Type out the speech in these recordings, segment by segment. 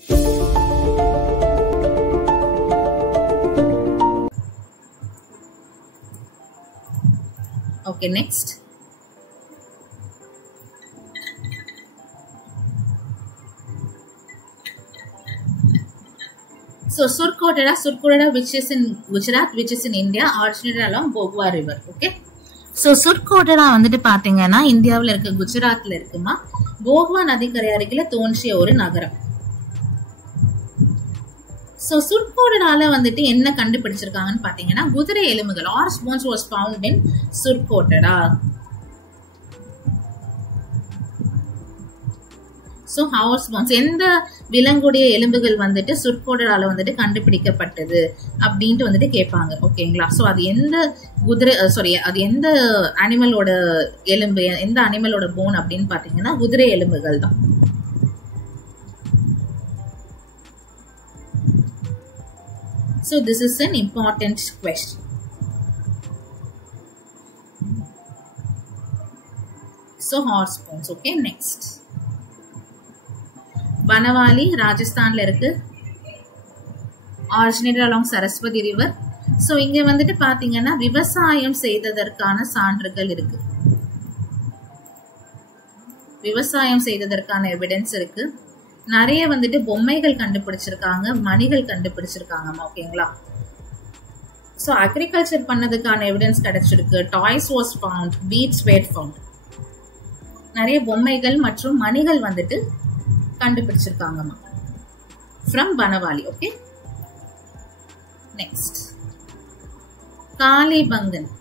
Okay, next. So Surkodera, which is in Gujarat, which is in India, originated along Bogwa River. Okay. So Surkodera வந்துட்டு பாத்தீங்கன்னா இந்தியாவுல இருக்க குஜராத்ல இருக்குமா, போக்வா நதிக்கரை அருகில தோன்றிய ஒரு நகரம். So Surkoderaல வந்துட்டு என்ன கண்டுபிடிச்சிருக்காங்கன்னு பாத்தீங்கன்னா குதிரை எலும்புகள், horse bones was found in Surkodera. So horse bones, எந்த விலங்குடைய எலும்புகள் வந்துட்டு Surkoderaல வந்துட்டு கண்டுபிடிக்கப்பட்டது அப்படின்ட்டு வந்துட்டு கேட்பாங்க. ஓகேங்களா? சோ அது எந்த குதிரை அது எந்த அனிமலோட எலும்பு, எந்த அனிமலோட போன் அப்படின்னு பாத்தீங்கன்னா குதிரை எலும்புகள் தான். So this is an important question. So horse bones. Okay, next. Banawali, ராஜஸ்தான்ல இருக்கு. Originated along Saraswati River. So இங்க வந்துட்டு பாத்தீங்கன்னா விவசாயம் செய்ததற்கான சான்றுகள் இருக்கு. விவசாயம் செய்ததற்கான எவிடன்ஸ் இருக்கு. நிறைய வந்துட்டு பொம்மைகள் கண்டுபிடிச்சிருக்காங்க, மணிகள் கண்டுபிடிச்சிருக்காங்க. ஓகேங்களா? சோ அக்ரிகல்ச்சர் பண்ணதுக்கான எவிடன்ஸ் கிடைச்சிருக்கு. Toys was found, beads were found. நிறைய பொம்மைகள் மற்றும் மணிகள் வந்துட்டு கண்டுபிடிச்சிருக்காங்கம்மா from Banawali. Okay, next. Kalibangan,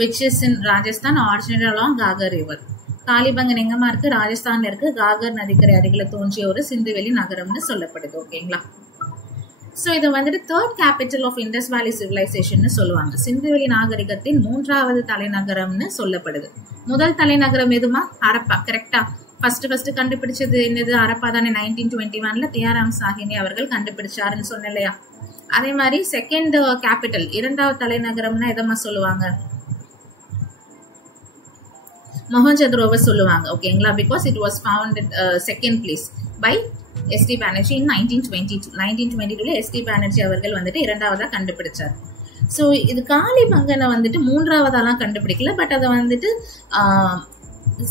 which is in Rajasthan, originated along Gagar River. Kalibangan எங்கம்மா இருக்கு? ராஜஸ்தான்ல இருக்கு. காகர் நதிக்கரை அருகில தோன்றிய ஒரு சிந்துவெளி நகரம்னு சொல்லப்படுது. ஓகேங்களா? சோ இது வந்துட்டு third capital of Indus valley civilisation சொல்லுவாங்க. சிந்துவெளி நாகரிகத்தின் 3வது தலைநகரம்னு சொல்லப்படுது. முதல் தலைநகரம் எதுமா? ஹரப்பா. கரெக்டா? ஃபர்ஸ்ட் கண்டுபிடிச்சது என்னது? ஹரப்பா தானே. 1921ல தியாராம் சாஹினி அவர்கள் கண்டுபிடிச்சாருன்னு சொன்ன இல்லையா? அதே மாதிரி செகண்ட் கேபிட்டல், 2வது தலைநகரம்னா எதமா சொல்லுவாங்க? மொஹஞ்சதாரோவை சொல்லுவாங்க. ஓகேங்களா? Because it was found second place by S D Banerjee in 1922ல எஸ்டி பானர்ஜி அவர்கள் வந்துட்டு 2வதா கண்டுபிடிச்சார். சோ இது காலிபங்கனை வந்துட்டு 3வதாலாம் கண்டுபிடிக்கல, பட் அதை வந்துட்டு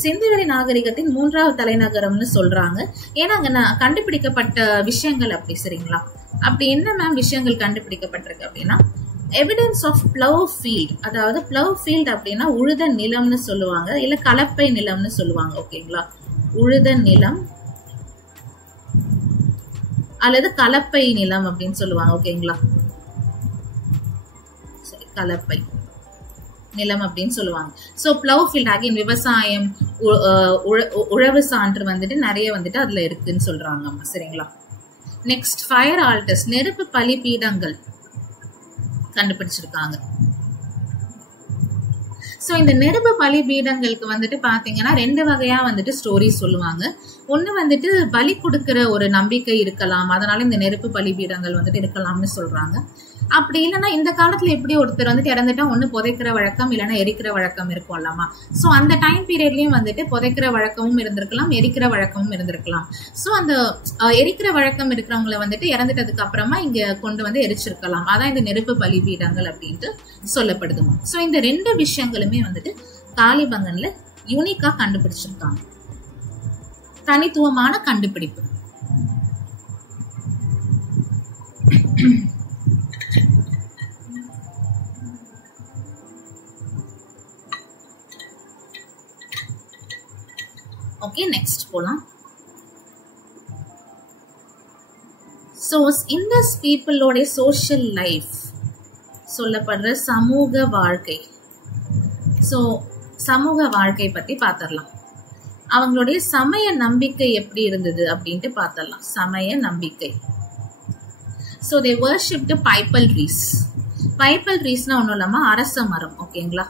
சிந்துவெளி நாகரிகத்தின் 3வது தலைநகரம்னு சொல்றாங்க. ஏன்னா அங்க கண்டுபிடிக்கப்பட்ட விஷயங்கள் அப்படி. சரிங்களா? அப்படி என்ன மேம் விஷயங்கள் கண்டுபிடிக்கப்பட்டிருக்கு அப்படின்னா எவிடன்ஸ் ஆஃப் பிளவ் ஃபீல்ட். அதாவது பிளவ் ஃபீல்ட் அப்படின்னா உழுத நிலம்னு சொல்லுவாங்க, இல்ல கலப்பை நிலம்னு சொல்லுவாங்க. ஓகேங்களா? உழுத நிலம் அல்லது கலப்பை நிலம் அப்படின்னு சொல்லுவாங்க. ஓகேங்களா? சரி, கலப்பை நிலம் அப்படின்னு சொல்லுவாங்க. சோ பிளவ் ஃபீல்ட் அகைன் விவசாயம், உழவு சான்று வந்துட்டு நிறைய வந்துட்டு அதுல இருக்குன்னு சொல்றாங்க. சரிங்களா? நெக்ஸ்ட், ஃபயர் ஆல்டர்ஸ், நெருப்பு பலிபீடங்கள் கண்டுபிடிச்சிருக்காங்க. சோ இந்த நெருப்பு பலிபீடங்களுக்கு வந்துட்டு பாத்தீங்கன்னா 2 வகையா வந்துட்டு ஸ்டோரி சொல்லுவாங்க. ஒண்ணு வந்துட்டு பலி கொடுக்கிற ஒரு நம்பிக்கை இருக்கலாம், அதனால இந்த நெருப்பு பலிபீடங்கள் வந்துட்டு இருக்கலாம்னு சொல்றாங்க. அப்படி இல்லைன்னா இந்த காலத்துல எப்படி ஒருத்தர் வந்துட்டு இறந்துட்டா ஒண்ணு புதைக்கிற வழக்கம் இல்லைன்னா எரிக்கிற வழக்கம் இருக்கும் அல்லமா. சோ அந்த டைம் பீரியட்லயும் வந்துட்டு புதைக்கிற வழக்கமும் இருந்திருக்கலாம், எரிக்கிற வழக்கமும் இருந்திருக்கலாம். சோ அந்த எரிக்கிற வழக்கம் இருக்கிறவங்களை வந்துட்டு இறந்துட்டதுக்கு அப்புறமா இங்க கொண்டு வந்து எரிச்சிருக்கலாம். அதான் இந்த நெருப்பு பலிபீடங்கள் அப்படின்ட்டு சொல்லப்படுது. சோ இந்த 2 விஷயங்களுமே வந்துட்டு காலிபங்கன்ல யூனிக்கா கண்டுபிடிச்சிருக்காங்க. தனித்துவமான கண்டுபிடிப்பு. ஓகே, நெக்ஸ்ட் போலாம். சோ இண்டஸ் பீப்புளோட சோஷியல் லைஃப் சொல்லப்படுற சமூக வாழ்க்கை. சோ சமூக வாழ்க்கை பத்தி பாத்திரலாம். அவங்களுடைய சமய நம்பிக்கை எப்படி இருந்தது அப்படின்ட்டு பாத்திரலாம். சமய நம்பிக்கை. So they worshipped peepal trees. Peepal ட்ரீஸ்னா ஒண்ணும் இல்லாம அரச மரம். ஓகேங்களா?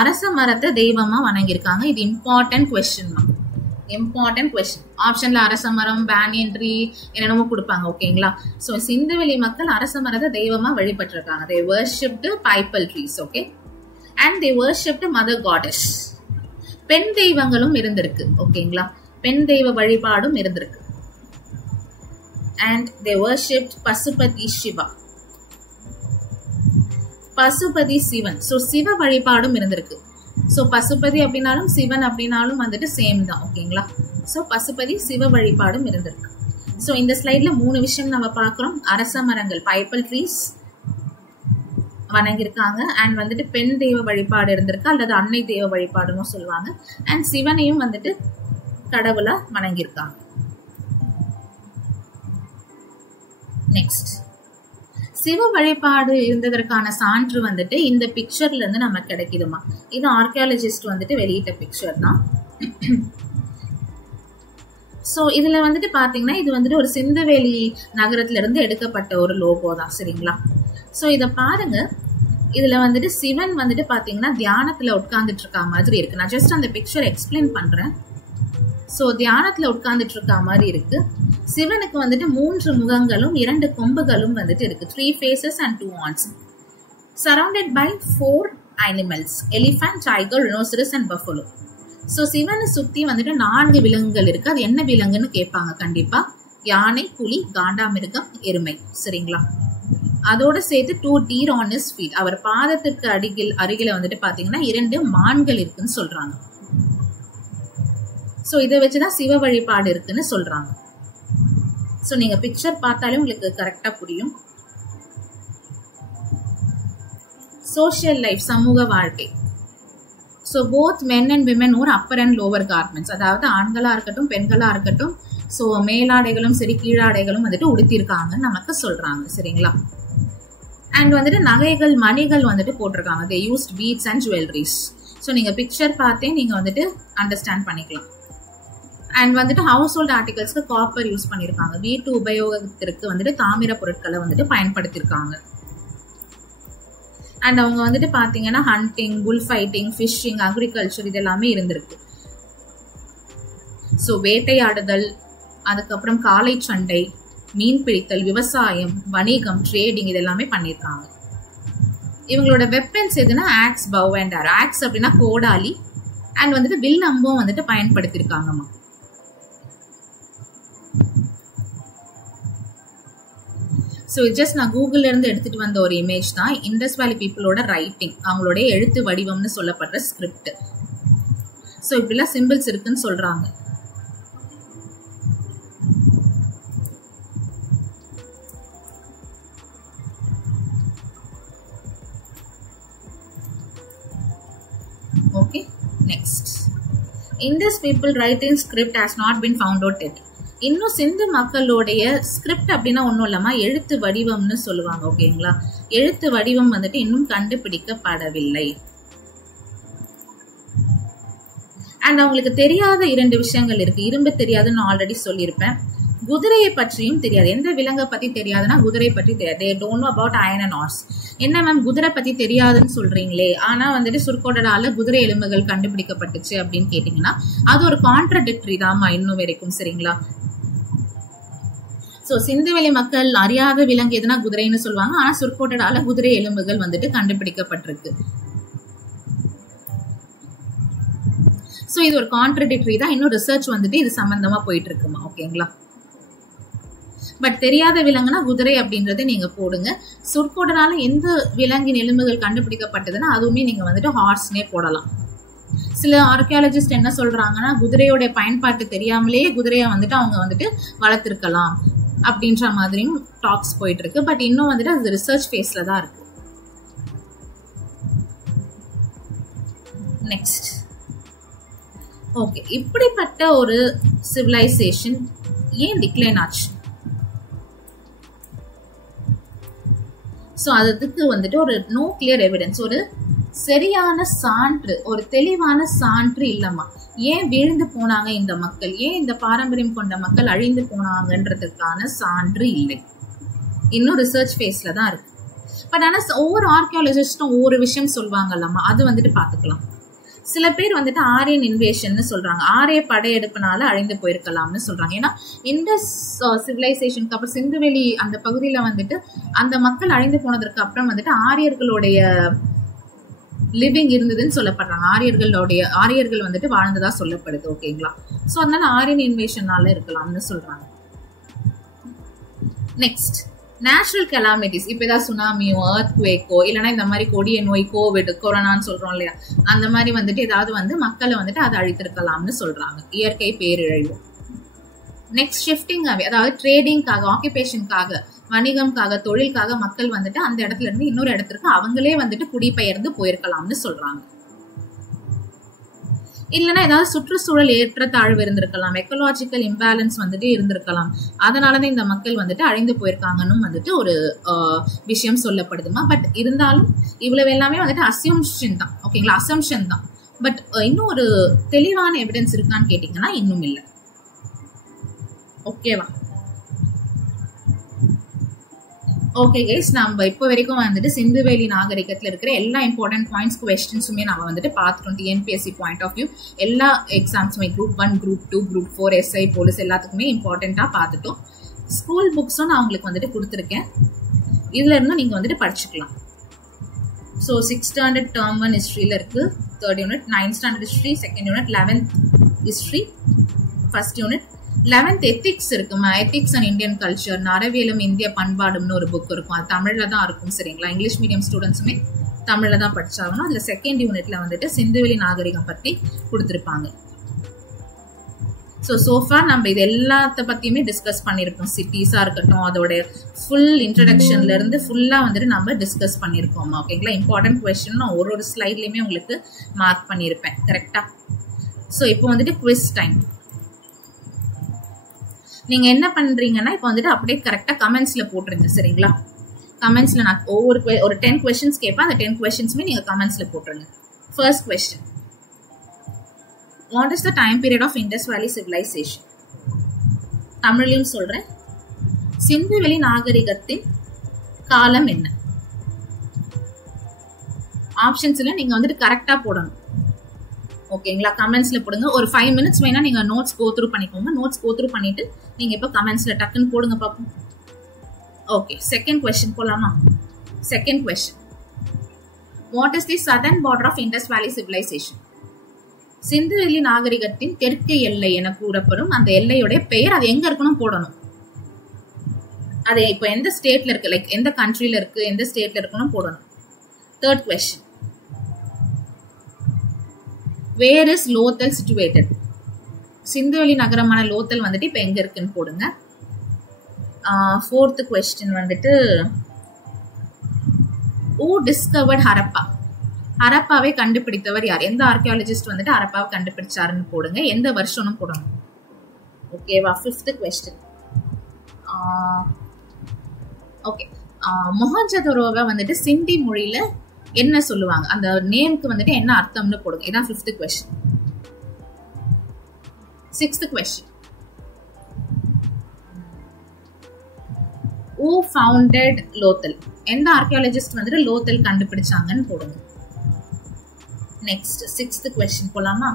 அரச மரத்தை தெய்வமா வணங்கியிருக்காங்க. இது இம்பார்ட்டன்ட் கொஸ்டின். Important question. ஆப்ஷன்ல அரச மரம், பேனியன் ட்ரீ என்னென்னமோ கொடுப்பாங்க. ஓகேங்களா? சோ சிந்துவெளி மக்கள் அரச மரத்தை தெய்வமா வழிபட்டிருக்காங்க. they worshipped peepal trees. Okay, and they worshipped mother goddess. பெண் தெய்வங்களும் இருந்திருக்கு. ஓகேங்களா? பெண் தெய்வ வழிபாடும் இருந்திருக்கு. And they worshipped Pasupati Shiva. Pasupati Sivan. So Shiva வழிபாடும் இருந்திருக்கு. ஸோ பசுபதி அப்படின்னாலும் சிவன் அப்படின்னாலும் வந்துட்டு சேம் தான். ஓகேங்களா? ஸோ பசுபதி சிவ வழிபாடும் இருந்திருக்கு. ஸோ இந்த ஸ்லைட்ல 3 விஷயம் நம்ம பார்க்குறோம். அரச மரங்கள் பைப்பல் ட்ரீஸ் வணங்கியிருக்காங்க. அண்ட் வந்துட்டு பெண் தெய்வ வழிபாடு இருந்திருக்கு, அல்லது அன்னை தெய்வ வழிபாடுன்னு சொல்லுவாங்க. அண்ட் சிவனையும் வந்துட்டு கடவுளா வணங்கியிருக்காங்க. நெக்ஸ்ட், சிவ வழிபாடு இருந்ததற்கான சான்று வந்துட்டு இந்த பிக்சர்ல இருந்து நமக்கு கிடைக்குதுமா. இது ஆர்கியாலஜிஸ்ட் வந்துட்டு வெளியிட்ட பிக்சர் தான். ஸோ இதுல வந்துட்டு பாத்தீங்கன்னா இது வந்துட்டு ஒரு சிந்துவெளி நகரத்துல இருந்து எடுக்கப்பட்ட ஒரு லோகோ தான். சரிங்களா? ஸோ இதை பாருங்க. இதுல வந்துட்டு சிவன் வந்துட்டு பாத்தீங்கன்னா தியானத்துல உட்கார்ந்துட்டு இருக்கா மாதிரி இருக்கு. நான் ஜஸ்ட் அந்த பிக்சர் எக்ஸ்பிளைன் பண்றேன். ஸோ தியானத்துல உட்கார்ந்துட்டு இருக்கா மாதிரி இருக்கு. சிவனுக்கு வந்துட்டு 3 முகங்களும் 2 கொம்புகளும் வந்துட்டு இருக்கு. 3 faces and 2 horns. Surrounded by 4 animals: elephant, tiger, rhinoceros and buffalo. So சிவனை சுத்தி வந்துட்டு 4 விலங்குகள் இருக்கு. அது என்ன விலங்குன்னு கேட்பாங்க கண்டிப்பா. யானை, புலி, காண்டாமிருகம், எருமை. சரிங்களா? அதோட சேர்த்து 2 deer on his feet. அவர் பாதத்துக்கு அருகில வந்துட்டு பாத்தீங்கன்னா 2 மான்கள் இருக்குன்னு சொல்றாங்க. ஸோ இதை வச்சுதான் சிவ வழிபாடு இருக்குன்னு சொல்றாங்க. ஸோ நீங்க பிக்சர் பார்த்தாலே உங்களுக்கு கரெக்டா புரியும். சோஷியல் லைஃப், சமூக வாழ்க்கை. So both men and women or upper and lower garments. அதாவது ஆண்களா இருக்கட்டும் பெண்களா இருக்கட்டும், ஸோ மேலாடைகளும் சரி கீழாடைகளும் வந்துட்டு உடுத்திருக்காங்கன்னு நமக்கு சொல்றாங்க. சரிங்களா? அண்ட் வந்துட்டு நகைகள் மணிகள் வந்துட்டு போட்டிருக்காங்க. They used beads and jewelleries. So நீங்க பிக்சர் பார்த்தே நீங்க வந்துட்டு அண்டர்ஸ்டாண்ட் பண்ணிக்கலாம். அண்ட் வந்துட்டு ஹவுஸ் ஹோல்ட் ஆர்டிகல்ஸ்க்கு காப்பர் யூஸ் பண்ணிருக்காங்க. வீட்டு உபயோகத்திற்கு வந்துட்டு தாமிர பொருட்களை வந்துட்டு பயன்படுத்திருக்காங்க. அண்ட் அவங்க வந்துட்டு பாத்தீங்கன்னா ஹண்டிங், புல் ஃபைட்டிங், ஃபிஷிங், அக்ரிகல்ச்சர் இதெல்லாமே இருந்திருக்கு. ஸோ வேட்டையாடுதல், அதுக்கப்புறம் காளை சண்டை, மீன் பிடித்தல், விவசாயம், வணிகம், ட்ரேடிங் இதெல்லாமே பண்ணியிருக்காங்க. இவங்களோட வெப்பன்ஸ் எதுனா axe, bow and arrow. Axe அப்படின்னா கோடாலி, அண்ட் வந்துட்டு வில் அம்பும் வந்துட்டு பயன்படுத்திருக்காங்கம்மா. ஸோ ஜஸ்ட் நான் கூகுள்ல இருந்து எடுத்துட்டு வந்த ஒரு இமேஜ் தான். இண்டஸ் வேலி பீப்புளோட ரைட்டிங், அவங்களுடைய எழுத்து வடிவம்னு சொல்லப்படுற ஸ்கிரிப்ட். ஸோ இப்படிலாம் சிம்பிள்ஸ் இருக்குன்னு சொல்றாங்க. Okay, next. Indus people writing script has not been found out yet. இன்னும் சிந்து மக்களுடைய ஸ்கிரிப்ட் அப்படின்னா ஒன்றும் இல்லாம எழுத்து வடிவம்னு சொல்லுவாங்க. ஓகேங்களா? எழுத்து வடிவம் வந்துட்டு இன்னும் கண்டுபிடிக்கப்படவில்லை. அண்ட் அவங்களுக்கு தெரியாத 2 விஷயங்கள் இருக்கு. இரும்பு தெரியாதுன்னு ஆல்ரெடி சொல்லியிருப்பேன். குதிரையை பற்றியும் தெரியாது. எந்த விலங்கை பத்தி தெரியாதுன்னா குதிரை பற்றி தெரியாது. They don't know about iron and horse. என்ன மேம் குதிரை பத்தி தெரியாதுன்னு சொல்றீங்களே, ஆனா வந்துட்டு சுர்கோட்டடால குதிரை எலும்புகள் கண்டுபிடிக்கப்பட்டுச்சு அப்படின்னு கேட்டீங்கன்னா அது ஒரு கான்ட்ரடிக்டரி தாமா இன்னும் வரைக்கும். சரிங்களா? சோ சிந்துவெளி மக்கள் அறியாத விலங்கு எதுனா குதிரைன்னு சொல்லுவாங்க. ஆனா சுர்கோட்டடால குதிரை எலும்புகள் வந்துட்டு கண்டுபிடிக்கப்பட்டிருக்கு. சோ இது ஒரு கான்ட்ரடிக்டரி தான். இன்னும் ரிசர்ச் வந்துட்டு இது சம்பந்தமா போயிட்டு இருக்குமா. ஓகேங்களா? பட் தெரியாத விலங்குனா குதிரை அப்படின்றத நீங்க போடுங்க. சுர்கோட்டடால எந்த விலங்கின் எலும்புகள் கண்டுபிடிக்கப்பட்டதுன்னா அதுவுமே நீங்க வந்துட்டு ஹார்ஸ்னே போடலாம். சில ஆர்கியாலஜிஸ்ட் என்ன சொல்றாங்கன்னா குதிரையோட பயன்பாட்டு தெரியாமலேயே குதிரையை வந்துட்டு அவங்க வந்துட்டு வளர்த்திருக்கலாம் அப்படின்ற மாதிரியும் டாக்ஸ் போயிட்டு இருக்கு. பட் இன்னும் வந்துட்டு அது ரிசர்ச் ஃபேஸ்ல தான் இருக்கு. நெக்ஸ்ட், ஓகே, இப்படிப்பட்ட ஒரு சிவிலைசேஷன் ஏன் டிக்ளைன் ஆச்சு? ஸோ அதுக்கு வந்துட்டு ஒரு நோ கிளியர் எவிடன்ஸ், ஒரு சரியான சான்று, ஒரு தெளிவான சான்று இல்லம்மா. ஏன் வீழ்ந்து போனாங்க இந்த மக்கள், ஏன் இந்த பாரம்பரியம் கொண்ட மக்கள் அழிந்து போனாங்கன்றதுக்கான சான்று இல்லை. இன்னும் ரிசர்ச் ஃபேஸ்ல தான் இருக்கு. பட் ஆனா ஒவ்வொரு ஆர்கியாலஜிஸ்டும் ஒவ்வொரு விஷயம் சொல்லுவாங்கல்லம்மா, அது வந்துட்டு பாத்துக்கலாம். சில பேர் வந்துட்டு ஆரியன் இன்வேஷன் சொல்றாங்க, ஆரிய படையெடுப்புனால அழிந்து போயிருக்கலாம்னு சொல்றாங்க. ஏன்னா இண்டஸ் சிவிலைசேஷனுக்கு அப்புறம் சிந்துவெளி அந்த பகுதியில வந்துட்டு அந்த மக்கள் அழிந்து போனதற்கு அப்புறம் வந்துட்டு ஆரியர்களுடைய லிவிங் இருந்ததுன்னு சொல்லப்படுறாங்க. ஆரியர்கள் வந்துட்டு வாழ்ந்ததா சொல்லப்படுது. ஓகேங்களா? சோ அதனால ஆரியன் இன்வேஷனால இருக்கலாம்னு சொல்றாங்க. Next, natural calamities. இப்ப ஏதாவது சுனாமியோ, எர்த்குவேக்கோ, இல்லைன்னா இந்த மாதிரி கொடிய நோய், கோவிட், கொரோனான்னு சொல்றோம் இல்லையா, அந்த மாதிரி வந்துட்டு ஏதாவது வந்து மக்களை வந்துட்டு அதை அழித்திருக்கலாம்னு சொல்றாங்க. இயற்கை பேரிழவு. நெக்ஸ்ட், ஷிஃப்டிங் அவே, அதாவது ட்ரேடிங்காக, ஆக்குபேஷனுக்காக, வணிகம்காக, தொழிலுக்காக மக்கள் வந்துட்டு அந்த இடத்துல இருந்து இன்னொரு இடத்துக்கு அவங்களே வந்துட்டு குடிபெயர்ந்து போயிருக்கலாம்னு சொல்றாங்க. இல்லைன்னா ஏதாவது சுற்றுச்சூழல் ஏற்றத்தாழ்வு இருந்திருக்கலாம், எக்கலாஜிக்கல் இம்பேலன்ஸ் வந்துட்டு இருந்திருக்கலாம், அதனாலதான் இந்த மக்கள் வந்துட்டு அழிந்து போயிருக்காங்கன்னு வந்துட்டு ஒரு விஷயம் சொல்லப்படுதுமா. பட் இருந்தாலும் இவ்வளவு எல்லாமே வந்துட்டு அசம்ஷன் தான். ஓகேங்களா? அசம்ஷன் தான். பட் இன்னும் ஒரு தெளிவான எவிடன்ஸ் இருக்கான்னு கேட்டீங்கன்னா இன்னும் இல்லை. ஓகேவா? ஓகே கைஸ், நம்ம இப்போ வரைக்கும் வந்துட்டு சிந்துவெளி நாகரிகத்துல இருக்கிற எல்லா இம்பார்ட்டன்ட் பாயிண்ட்ஸ், கொஸ்டின்ஸுமே நம்ம வந்துட்டு பார்த்துட்டோம். டிஎன்பிஎஸ்சி பாயிண்ட் ஆஃப் வியூ எல்லா எக்ஸாம்ஸுமே group 1, group 2, group 4, SI, police எல்லாத்துக்குமே இம்பார்ட்டண்டா பார்த்துட்டோம். ஸ்கூல் புக்ஸும் நான் உங்களுக்கு வந்துட்டு கொடுத்துருக்கேன். இதுல இருந்தும் நீங்க வந்துட்டு படிச்சுக்கலாம். ஸோ 6th ஸ்டாண்டர்ட் டேர்ம் 1 ஹிஸ்ட்ரியில இருக்கு 3rd unit, 9th standard history 2nd unit, 11th history 1st unit, 11th ethics இருக்குமா, எத்திக்ஸ் அண்ட் இந்தியன் கல்ச்சர், நரவியலும் இந்திய பண்பாடுன்னு ஒரு புக் இருக்கும். அது தமிழ்ல தான் இருக்கும். சரிங்களா? இங்கிலீஷ் மீடியம் ஸ்டூடெண்ட்ஸுமே தமிழ்ல தான் படிச்சாகணும். அதுல 2nd யூனிட்ல வந்துட்டு சிந்துவெளி நாகரிகம் பத்தி கொடுத்துருப்பாங்க. சோஃபார் நம்ம இது எல்லாத்த பத்தியுமே டிஸ்கஸ் பண்ணிருக்கோம். சிட்டிஸா இருக்கட்டும், அதோட ஃபுல் இன்ட்ரடக்ஷன்ல இருந்து ஃபுல்லா வந்துட்டு நம்ம டிஸ்கஸ் பண்ணிருக்கோம். ஓகேங்களா? இம்பார்ட்டன்ட் கொஸ்டின் நான் ஒரு ஸ்லைட்லயுமே உங்களுக்கு மார்க் பண்ணிருப்பேன். கரெக்டா? சோ இப்போ வந்துட்டு குவிஸ் டைம். நீங்க என்ன பண்றீங்கன்னா இப்போ வந்துட்டு அப்படியே கரெக்டா கமெண்ட்ஸ்ல போட்டுருங்க. சரிங்களா? கமெண்ட்ஸ்ல நான் ஒரு 10 கொஸ்டின்ஸ் கேட்பேன். அந்த 10 கொஸ்டின்ஸ்மே நீங்க கமெண்ட்ஸ்ல போட்டுருங்க. First question, what is the time period of Indus valley civilisation? தமிழ்லயும் சொல்றேன். சிந்துவெளி நாகரிகத்தின் காலம் என்ன? ஆப்ஷன்ஸ்ல நீங்க வந்துட்டு கரெக்டா போடணும். ஓகேங்களா? கமெண்ட்ஸ்ல போடுங்க. ஒரு 5 minutes வேணா நீங்க நோட்ஸ் கோ த்ரூ பண்ணிக்கோங்க. நோட்ஸ் கோ த்ரூ பண்ணிட்டு நீங்க இப்ப கமெண்ட்ஸ்ல டக்குன்னு போடுங்க பாப்போம். ஓகே, செகண்ட் கொஸ்டின் போலாமா? Second question, what is the southern border of Indus valley civilisation? சிந்துவெளி நாகரிகத்தின் தெற்கு எல்லை என கூறப்படும் அந்த எல்லையோட பெயர், அது எங்க இருக்கணும் போடணும். அது இப்ப எந்த ஸ்டேட்ல இருக்கு, லைக் எந்த கண்ட்ரில இருக்கு, எந்த ஸ்டேட்ல இருக்கணும் போடணும். Third question, where is Lothal situated? சிந்துவெளி நகரமான லோத்தல் வந்துட்டு இப்ப எங்க இருக்குன்னு போடுங்க. ஃபோர்த் கொஸ்டின் வந்துட்டு, who discovered ஹரப்பா? ஹரப்பாவை கண்டுபிடித்தவர் யார்? எந்த ஆர்கியாலஜிஸ்ட் வந்துட்டு ஹரப்பாவை கண்டுபிடிச்சாருன்னு போடுங்க. எந்த வருஷம்னு போடணும். ஓகேவா? ஃபிஃப்த் கொஸ்டின், ஓகே, மொஹஞ்சதாரோவை வந்துட்டு சிந்தி மொழியில என்ன சொல்லுவாங்க? அந்த நேமுக்கு வந்துட்டு என்ன அர்த்தம்னு போடுங்க. இதான் fifth question. Sixth question, who founded Lothal? எந்த ஆர்கியாலஜிஸ்ட் வந்துட்டு லோத்தல் கண்டுபிடிச்சாங்கன்னு போடுங்க. நெக்ஸ்ட் சிக்ஸ்த் கொஸ்டின் போலாமா?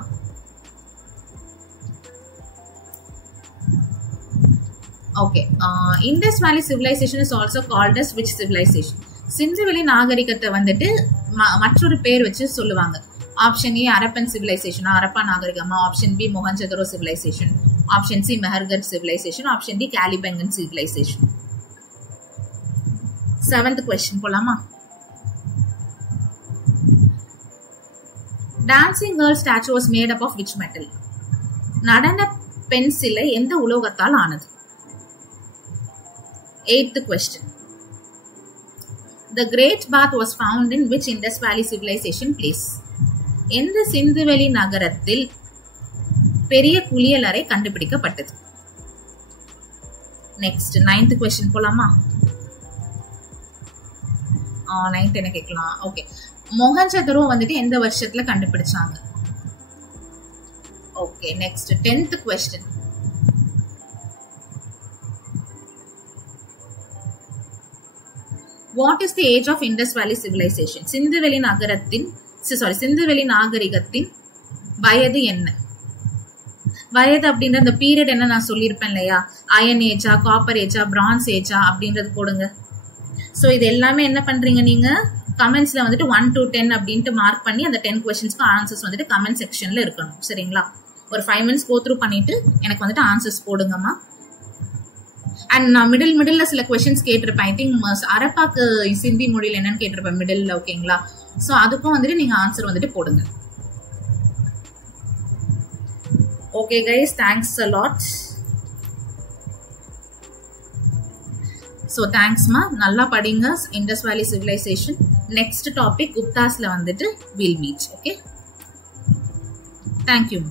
Okay, Indus valley civilization is also called as which civilization? சிந்துவெளி நாகரிகத்தை வந்துட்டு மற்றொரு பேர் வச்சு சொல்லுவாங்க. ஆப்ஷன் ஏ ஹரப்பன் சிவிலைசேஷனா, ஹரப்பா நாகரிகமா? Option B Mohenjodaro civilization, option C Mehrgarh civilization, option D Kalibangan civilization. Seventh question போலாமா? Dancing girl statue was made up of which metal? நடன பெண் சிலை எந்த உலோகத்தால் ஆனது? Eighth question, The Great Bath was found in which Indus Valley civilization place? எந்த சிந்துவெளி நகரத்தில் பெரிய குளியலறை கண்டுபிடிக்கப்பட்டது? நெக்ஸ்ட் நைன்த் கொஸ்டின் போலாமா? நைன்த் என்ன கேட்கலாம்? ஓகே, மொஹஞ்சதாரோ வந்துட்டு எந்த வருஷத்துல கண்டுபிடிச்சாங்க? Okay, next 10th question, What is the age of Indus Valley civilization? சிந்துவெளி நாகரிகத்தின் வயது என்ன? வயது அப்படின்ற அந்த பீரியட் என்ன நான் சொல்லியிருப்பேன் இல்லையா? அயன் ஏஜா, காப்பர் ஏஜா, பிரான்ஸ் ஏஜா அப்படின்றது போடுங்க. சோ இது எல்லாமே என்ன பண்றீங்க நீங்க கமெண்ட்ஸ்ல வந்துட்டு 1 to 10 அப்படின்ட்டு மார்க் பண்ணி அந்த 10 கொஸ்டின்ஸ்க்கு ஆன்சர்ஸ் வந்துட்டு கமெண்ட் செக்ஷன்ல இருக்கணும். சரிங்களா? ஒரு 5 minutes கோ த்ரூ பண்ணிட்டு எனக்கு வந்துட்டு ஆன்சர்ஸ் போடுங்கம்மா. அண்ட் நான் மிடில் சில கொஸ்டின்ஸ் கேட்டிருப்பேன். ஐ திங்க் அரப்பாக்கு சிந்தி மொழியில் என்னன்னு கேட்டிருப்பேன் மிடில். ஓகேங்களா? ஸோ அதுக்கும் வந்துட்டு நீங்க ஆன்சர் வந்துட்டு போடுங்க. Okay guys, thanks a lot. So தேங்க்ஸ்மா, நல்லா படிங்க. Indies valley civilisation next topic குப்தாஸ்ல வந்துட்டு வில் மீட். Okay, thank you.